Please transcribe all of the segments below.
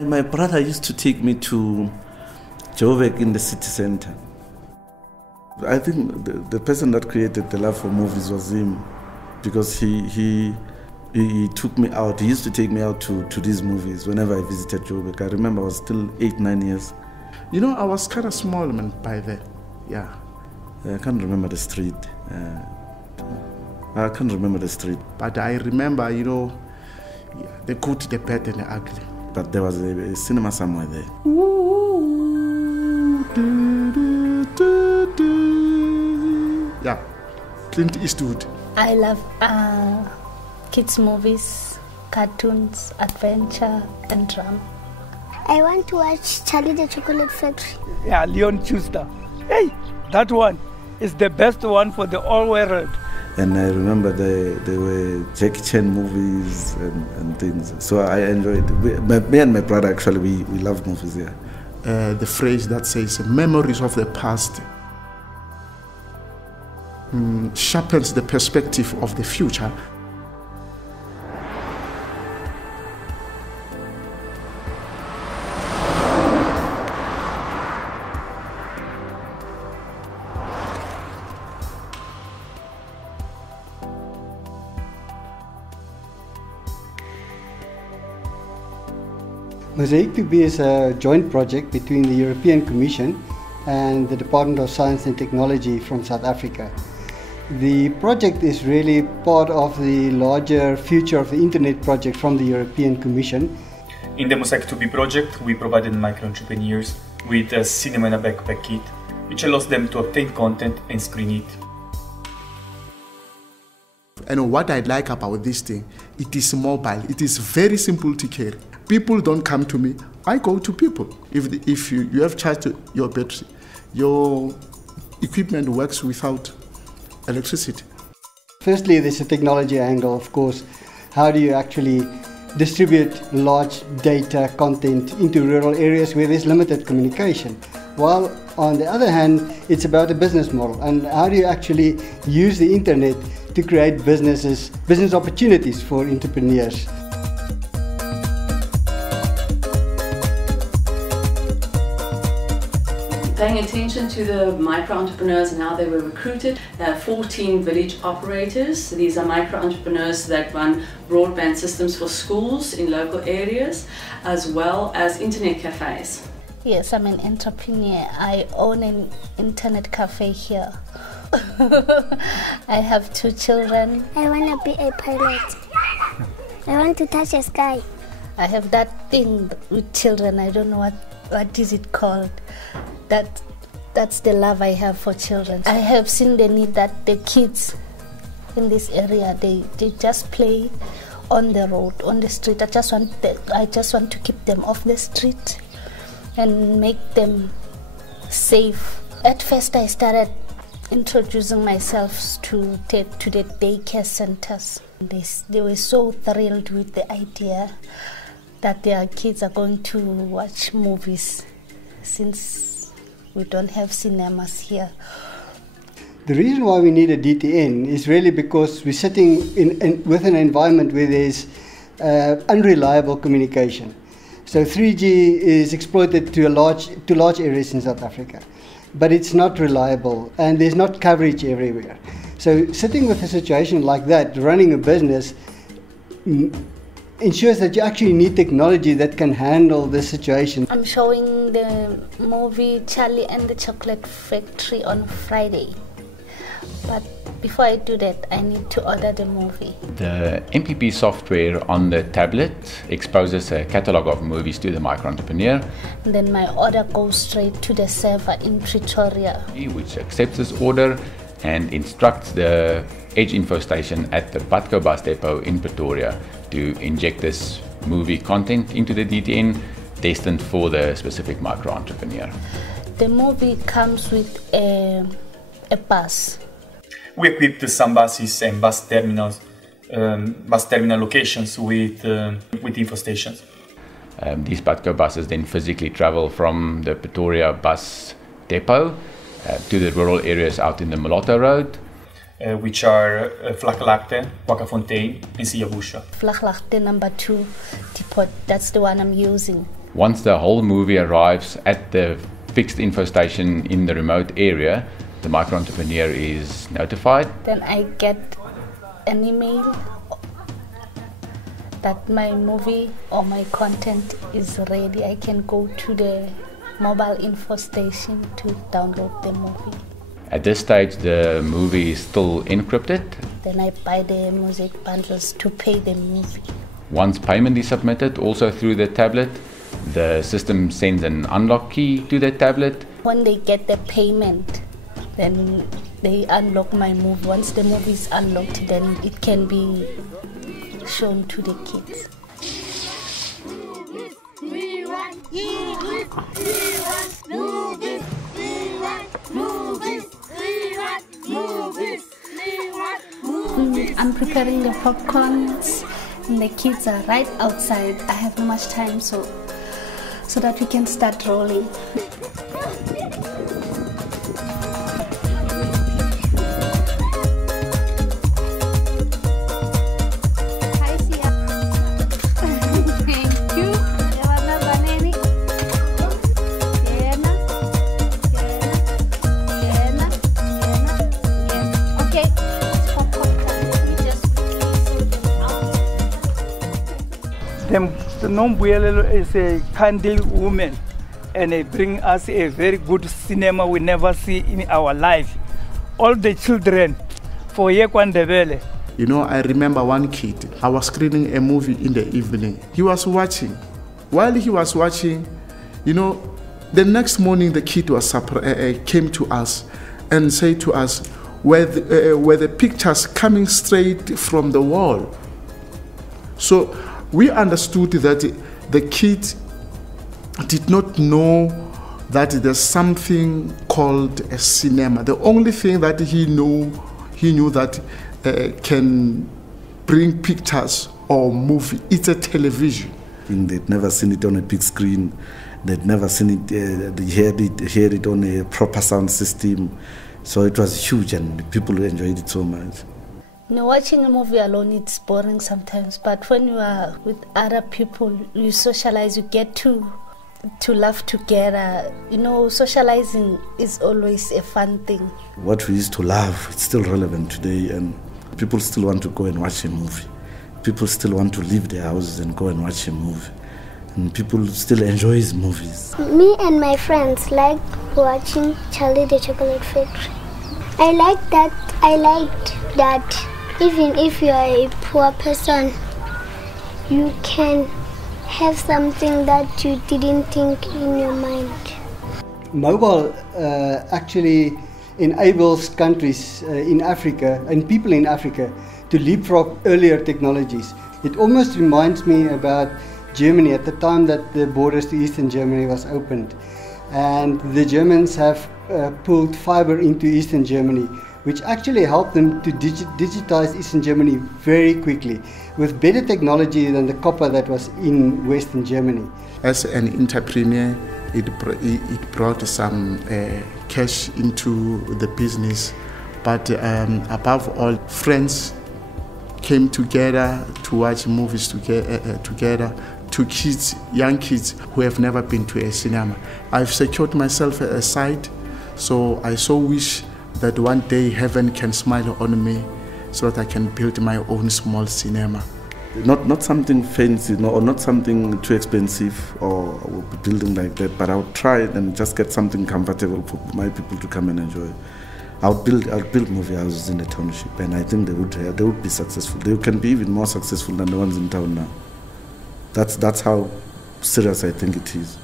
My brother used to take me to Joburg in the city center. I think the person that created the love for movies was him, because he took me out. He used to take me out to these movies whenever I visited Joburg. I remember I was still 8-9 years. You know, I was kind of small, man, by then. Yeah. I can't remember the street. I can't remember the street. But I remember, you know, the good, the bad, and the ugly. But there was a cinema somewhere there. Yeah, Clint Eastwood. I love kids' movies, cartoons, adventure, and drama. I want to watch Charlie the Chocolate Factory. Yeah, Leon Schuster. Hey, that one is the best one for the whole world. And I remember there were Jackie Chan movies and things. So I enjoyed it. Me and my brother, actually, we love movies, yeah. The phrase that says, memories of the past sharpens the perspective of the future. Mosaic 2B is a joint project between the European Commission and the Department of Science and Technology from South Africa. The project is really part of the larger Future of the Internet project from the European Commission. In the Mosaic 2B project, we provided micro-entrepreneurs with a cinema in a backpack kit, which allows them to obtain content and screen it. And what I like about this thing, it is mobile. It is very simple to carry. People don't come to me. I go to people. If you have charged your battery, your equipment works without electricity. Firstly, there's a technology angle, of course. How do you actually distribute large data content into rural areas where there's limited communication? While on the other hand, it's about a business model, and how do you actually use the internet to create business opportunities for entrepreneurs. Paying attention to the micro-entrepreneurs and how they were recruited. There are 14 village operators. These are micro-entrepreneurs that run broadband systems for schools in local areas, as well as internet cafes. Yes, I'm an entrepreneur. I own an internet cafe here. I have 2 children. I want to be a pilot. I want to touch the sky. I have that thing with children. I don't know what is it called. That's the love I have for children. I have seen the need that the kids in this area, they just play on the road, on the street. I just want to keep them off the street and make them safe. At first I started introducing myself to the daycare centers. They were so thrilled with the idea that their kids are going to watch movies, since we don't have cinemas here. The reason why we need a DTN is really because we're sitting with an environment where there's unreliable communication. So 3G is exploited to large areas in South Africa, but it's not reliable and there's not coverage everywhere. So sitting with a situation like that, running a business, ensures that you actually need technology that can handle this situation. I'm showing the movie Charlie and the Chocolate Factory on Friday. But before I do that, I need to order the movie. The MPP software on the tablet exposes a catalog of movies to the micro-entrepreneur. Then my order goes straight to the server in Pretoria, which accepts this order and instructs the Edge Info station at the Patco bus depot in Pretoria to inject this movie content into the DTN destined for the specific micro-entrepreneur. The movie comes with a bus. We equipped some buses and bus terminal locations with info stations. These Patco buses then physically travel from the Pretoria bus depot to the rural areas out in the Molotto Road. which are Vlakte, Kwakafontein, and Siyabusha. Vlakte number 2 depot, that's the one I'm using. Once the whole movie arrives at the fixed info station in the remote area, the micro-entrepreneur is notified. Then I get an email that my movie or my content is ready. I can go to the mobile info station to download the movie. At this stage, the movie is still encrypted. Then I buy the music bundles to pay the movie. Once payment is submitted, also through the tablet, the system sends an unlock key to the tablet. When they get the payment, then they unlock my movie. Once the movie is unlocked, then it can be shown to the kids. I'm preparing the popcorns and the kids are right outside. I have not much time so that we can start rolling. The Nombuelelo is a kindly woman, and they bring us a very good cinema we never see in our life. All the children for Yekwandebele. You know, I remember one kid, I was screening a movie in the evening. He was watching. While he was watching, you know, the next morning the kid was came to us and said to us, were the pictures coming straight from the wall? So we understood that the kid did not know that there's something called a cinema. The only thing that he knew that can bring pictures or movie, it's a television. They'd never seen it on a big screen. They'd never seen it, they heard it on a proper sound system. So it was huge and people enjoyed it so much. You know, watching a movie alone, it's boring sometimes, but when you are with other people, you socialize, you get to laugh together. You know, socializing is always a fun thing. What we used to love, it's still relevant today, and people still want to go and watch a movie. People still want to leave their houses and go and watch a movie. And people still enjoy movies. Me and my friends like watching Charlie the Chocolate Factory. I liked that even if you are a poor person, you can have something that you didn't think in your mind. Mobile actually enables countries in Africa and people in Africa to leapfrog earlier technologies. It almost reminds me about Germany at the time that the borders to Eastern Germany was opened. And the Germans have pulled fiber into Eastern Germany, which actually helped them to digitize Eastern Germany very quickly, with better technology than the copper that was in Western Germany. As an entrepreneur, it brought some cash into the business, but above all, friends came together to watch movies together. To kids, young kids who have never been to a cinema. I've secured myself a site, so I so wish that one day heaven can smile on me so that I can build my own small cinema. Not something fancy, or not something too expensive or building like that, but I would try and just get something comfortable for my people to come and enjoy. I'll build movie houses in the township, and I think they would be successful. They can be even more successful than the ones in town now. That's how serious I think it is.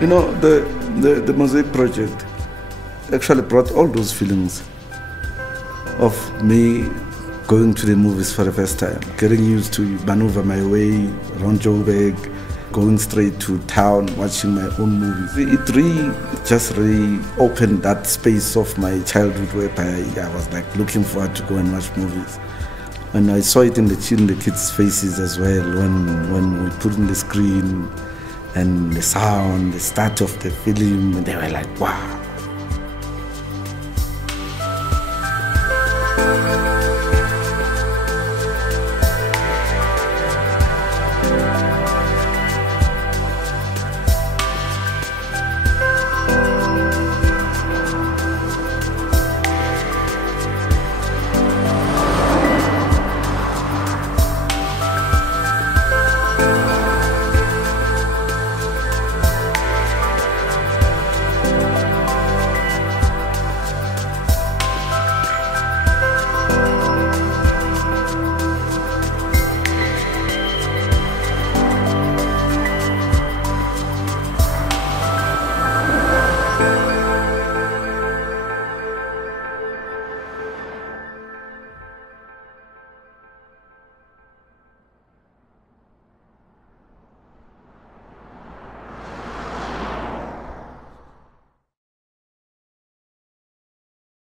You know, the Mosaic project actually brought all those feelings of me going to the movies for the first time, getting used to maneuver my way around Joburg, going straight to town, watching my own movies. It really opened that space of my childhood whereby I was like looking forward to go and watch movies. And I saw it in the kids' faces as well when we put in the screen and the sound, the start of the film, and they were like, wow.